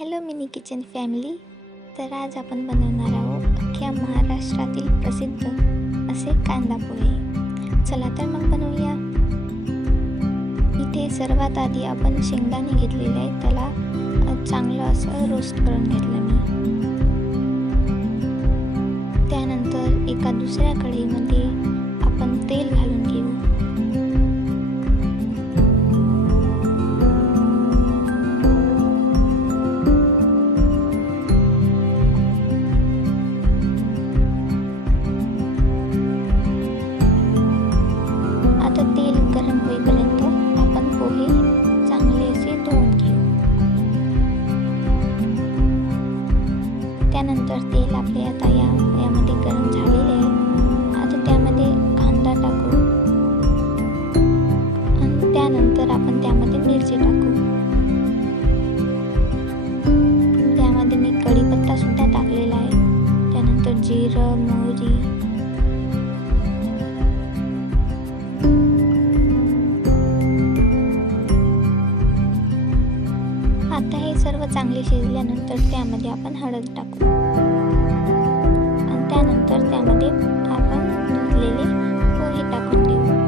Hello mini kitchen family. तर आज आपण बनवणार आहोत अख्ख्या महाराष्ट्रातील प्रसिद्ध असे कांदा पोहे. चला तर मग बनवूया. इथे सर्वात आधी आपण शेंगदाणे घेतलेले आहे, त्याला चांगलं असं रोस्ट करून घेतलं मी. त्यानंतर एका दुसऱ्या कढईमध्ये आपण तेल घालून घेऊ. आता तेल गरम होईपर्यंत आपण पोहे चांगले असे धुवून घेऊ. त्यानंतर तेल आपले आता यामध्ये गरम झालेले आहे. आता त्यामध्ये कांदा टाकू आणि त्यानंतर आपण त्यामध्ये मिरची टाकू. त्यामध्ये मी कढीपत्ता सुद्धा टाकलेला आहे. त्यानंतर जिरं, मोहरी, आता हे सर्व चांगले शिजल्यानंतर त्यामध्ये आपण हळद टाकू आणि त्यानंतर त्यामध्ये आपण धुतलेले पोहे टाकून देऊ.